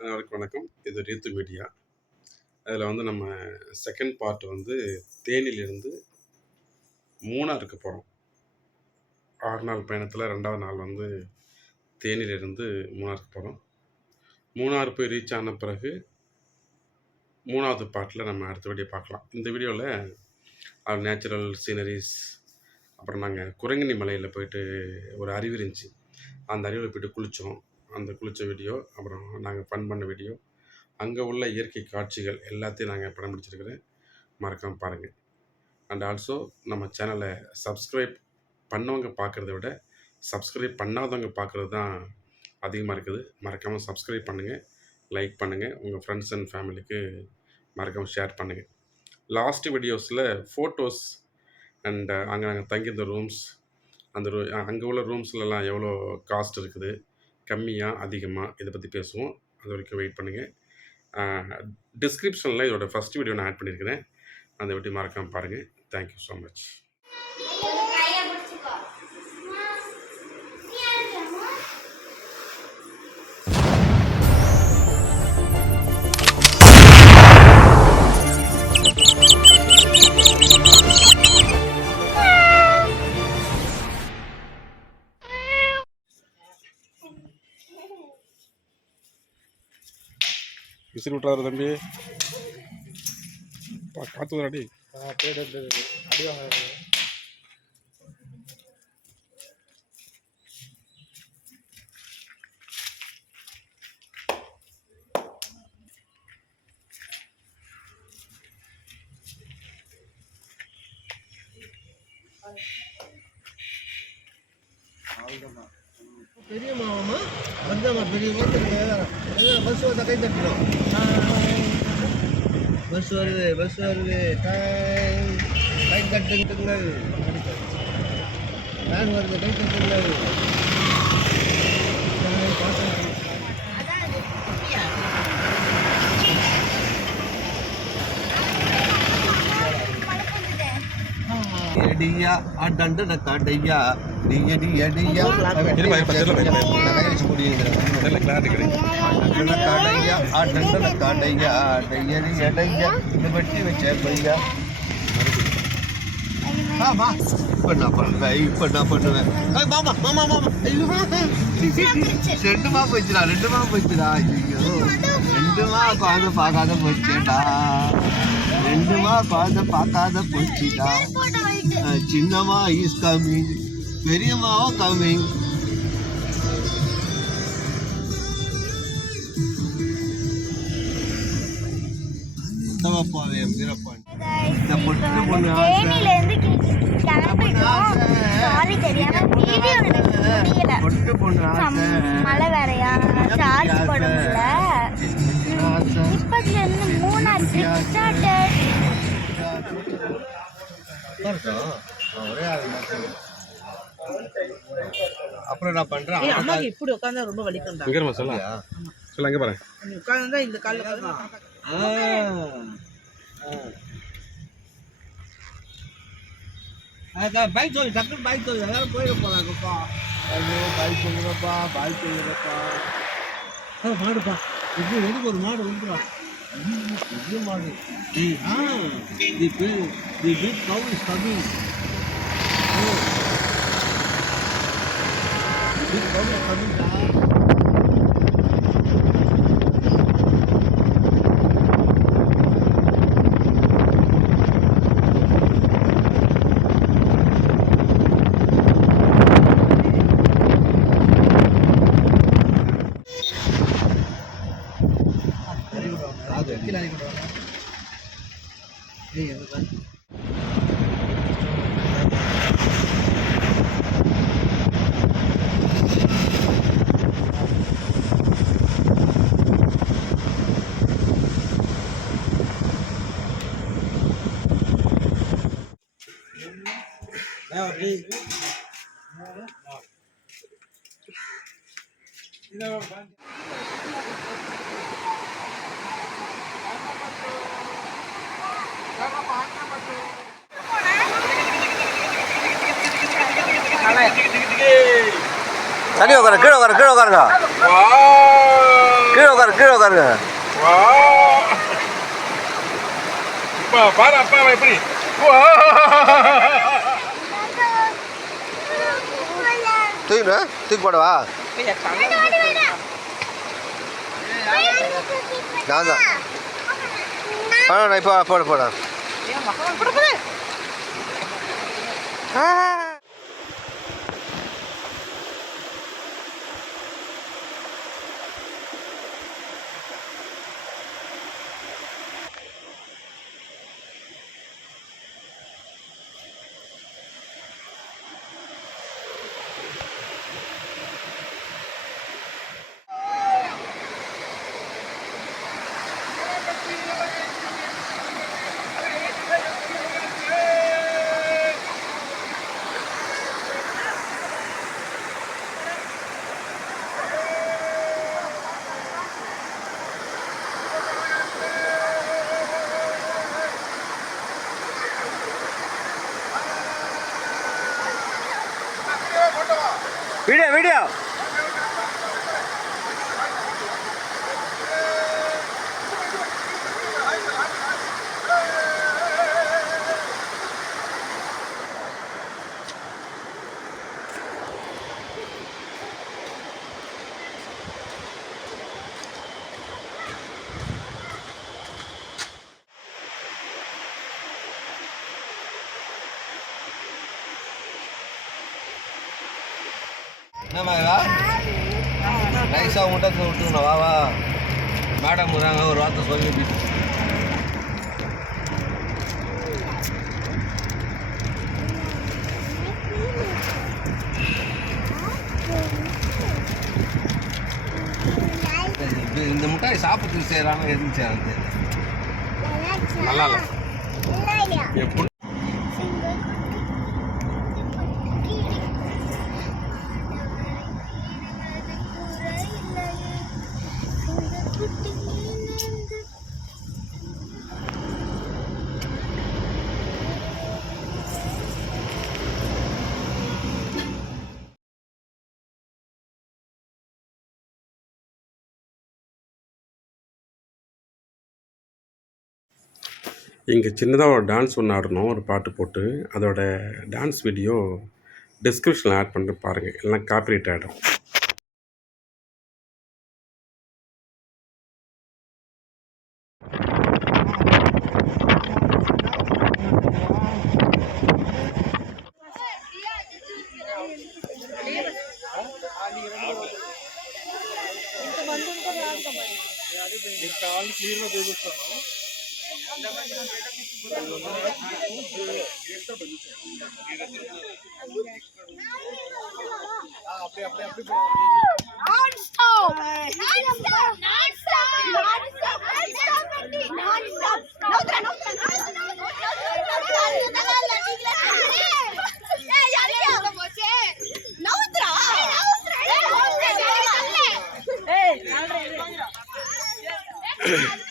அனைவருக்கும் வணக்கம். இது ரீத்து மீடியா. அதில் வந்து நம்ம செகண்ட் பார்ட் வந்து தேனியிலிருந்து மூணாருக்கு போகிறோம். 6 நாள் பயணத்தில் 2வது நாள் வந்து தேனியிலிருந்து மூணாருக்கு போகிறோம். மூணாறு போய் ரீச் ஆன பிறகு 3வது பார்ட்டில் நம்ம அடுத்த வீடியோ பார்க்கலாம். இந்த வீடியோவில் நேச்சுரல் சீனரிஸ், அப்புறம் நாங்கள் குரங்கணி மலையில் போயிட்டு ஒரு அருவி இருந்துச்சு, அந்த அருவியில் போய்ட்டு குளித்தோம். அந்த குளித்த வீடியோ, அப்புறம் நாங்கள் ஃபன் பண்ண வீடியோ, அங்கே உள்ள இயற்கை காட்சிகள் எல்லாத்தையும் நாங்கள் படம் பிடிச்சிருக்கிறேன். மறக்காமல் பாருங்கள். அண்ட் ஆல்சோ நம்ம சேனலை சப்ஸ்கிரைப் பண்ணவங்க பார்க்குறத விட சப்ஸ்கிரைப் பண்ணாதவங்க பார்க்குறது தான் அதிகமாக இருக்குது. மறக்காமல் சப்ஸ்கிரைப் பண்ணுங்கள், லைக் பண்ணுங்கள், உங்கள் ஃப்ரெண்ட்ஸ் அண்ட் ஃபேமிலிக்கு மறக்காமல் ஷேர் பண்ணுங்கள். லாஸ்ட் வீடியோஸில் ஃபோட்டோஸ் அண்ட் அங்கே நாங்கள் தங்கியிருந்த ரூம்ஸ், அந்த அங்கே உள்ள ரூம்ஸ்லலாம் எவ்வளோ காஸ்ட் இருக்குது, கம்மியாக அதிகமாக, இதை பற்றி பேசுவோம். அது வரைக்கும் வெயிட் பண்ணுங்கள். டிஸ்கிரிப்ஷனில் இதோட ஃபஸ்ட் வீடியோ நான் ஆட் பண்ணியிருக்கிறேன். அந்த வீடியோ மறக்காமல் பாருங்கள். Thank you so much. விசில் விட்டாரு தம்பி, பார்த்து அடி அடி வாங்க. பெரிய மாமா வந்தம்மா, பெரியவங்க பஸ் வந்து கை தட்டணும். பஸ் வருது கை தட்டுங்கள். வேன் வருது, கை தட்டுங்கள். அடியா அடண்ட கடையா கடையா வெட்டி வச்ச பையா. இப்ப நான் பண்ணுவேன். மாமா மாமா மாமா, ரெண்டுமா போச்சுடா. ஐயோ, ரெண்டுமா குழந்தை பார்க்காத போச்சேடா. போச்சுடா. சின்னம்மா இஸ் கம்மிங், பெரியம்மாவும் கம்மிங். இந்த பொட்டு பொண்ணு மழை வேறையா, சார்ஜ் போட முடியல. இப்பத்துல இருந்து 3 ஸ்டார்டட். அப்புறம் நான் பண்றேன். அம்மாக்கு இப்படி உட்கார்ந்தா ரொம்ப வலிக்கும் தான். இங்க சொல்ல அங்க பாருங்க. நீ உட்கார்ந்தா இந்த கால்ல பைக் சொல்லி டக்குனு பைக் சொல்லி எல்லாரும் போயிட போறாங்கப்பா. ஐயோ, பைக் சொல்லுங்கப்பா. மாடுப்பா, எதுக்கு ஒரு மாடு வந்துடும். பெரிய மாடு. The big cow is coming. Big cow is coming. தண்ணி உட்கார, கீழே உட்காருங்க. கீழே உட்காருங்க. கீழே உட்காருங்க. பாரு அப்பா எப்படி தூக்கி போடவா? நான் தான் நான் இப்போ போட வீடியோ என்னம்மா நைஸாக முட்டை விட்டுருணும். வா மேடம் வராங்க, ஒரு வார்த்தை சொல்லி இந்த முட்டாய் சாப்பிட்டு செய்கிறாங்க, எதுவும் செய்யறாங்க நல்லா இல்லை. இங்கே சின்னதாக ஒரு டான்ஸ் ஒன்று ஆடணும், ஒரு பாட்டு போட்டு. அதோட டான்ஸ் வீடியோ டிஸ்கிரிப்ஷனில் ஆட் பண்ணிட்டு பாருங்கள், இல்லைனா காப்பிரைட் ஆகிடும். Hey,